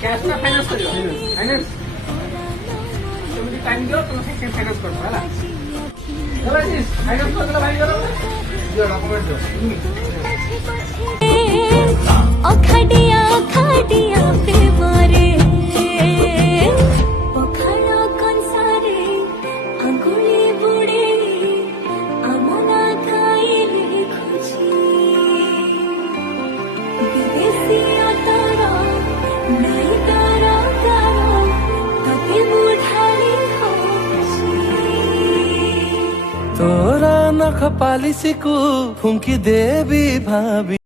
Cash ନା finance କରିବ? Finance. তুমি টাইম দিও, তোমাকে ফাইনান্স করবো ହେଲା। চলো জিস ফাইনান্স করে দিলে ভাই করো দিও ডকুমেন্ট দিও। অখাডিয়া খাডিয়া প্রেমরে পখাড় কনসারে আঙ্গুলি বুড়ে আমনা খাইলে খুশি বিদেশিয়া তারা নাই তারা তারা তাতে বুঝালি খুশি তোরা নখ পালিশিকু ফুঙ্কি দেবি ভাবি